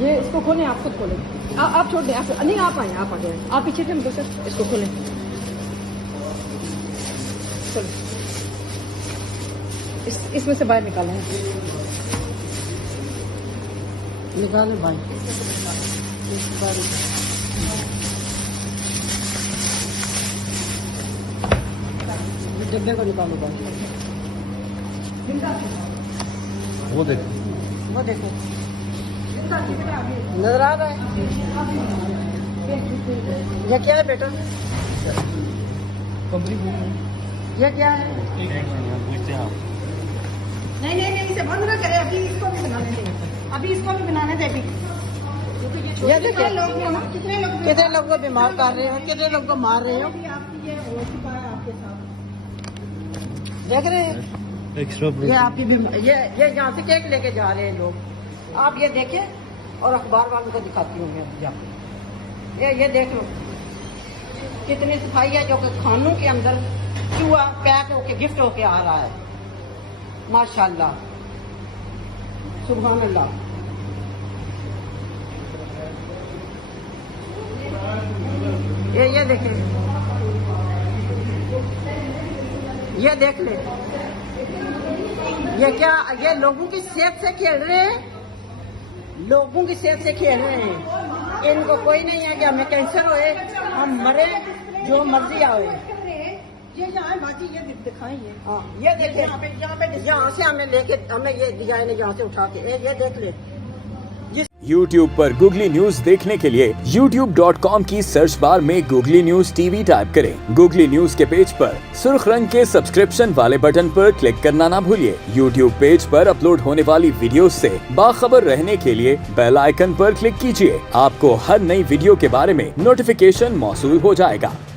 ये इसको खोलें, आप खुद खोलें। आप छोड़ दें, आप नहीं, आप आए, आप आ जाए, आप पीछे थे मुझसे, इसको खोलें। चलो इसमें से बाहर निकालें, निकालें भाई। डब्बे को निकालो भाई। वो देखो, वो देखो, नजर आ रहा है। ये क्या है बेटा? ये क्या है? नहीं, इसे बंद ना करें, अभी इसको भी बनाने दें, अभी इसको भी बनाने दें। अभी ये देखिए कितने लोग को बीमार कर रहे हो, कितने लोग को मार रहे हो। आपकी ये हो चुका है आपके साथ। देख रहे हैं, ये आपकी ये यहाँ से केक लेके जा रहे हैं लोग। आप ये देखें और अखबार वालों को दिखाती हूँ मैं जाके। ये देख लो कितनी सफाई है, जो कि खानों के अंदर चूहा पैक होके गिफ्ट होके आ रहा है। माशाल्लाह, सुभान अल्लाह। ये देखें, ये देख ले, ये क्या, ये लोगों की सेहत से खेल रहे हैं, लोगों की सेहत से खेल रहे हैं। इनको कोई नहीं है कि हमें कैंसर होए, हम मरे, जो मर्जी आए। ये यहाँ बाजी, ये दिखाएं ये। हाँ, ये देखें, यहाँ से हमें लेके, हमें ये डिजाइन है यहाँ से उठा के, ये देख ले। YouTube पर गूगली न्यूज देखने के लिए youtube.com की सर्च बार में गूगली न्यूज टीवी टाइप करें। गूगली न्यूज के पेज पर सुर्ख रंग के सब्सक्रिप्शन वाले बटन पर क्लिक करना ना भूलिए। YouTube पेज पर अपलोड होने वाली वीडियोस से बाखबर रहने के लिए बेल आइकन पर क्लिक कीजिए। आपको हर नई वीडियो के बारे में नोटिफिकेशन मौसूल हो जाएगा।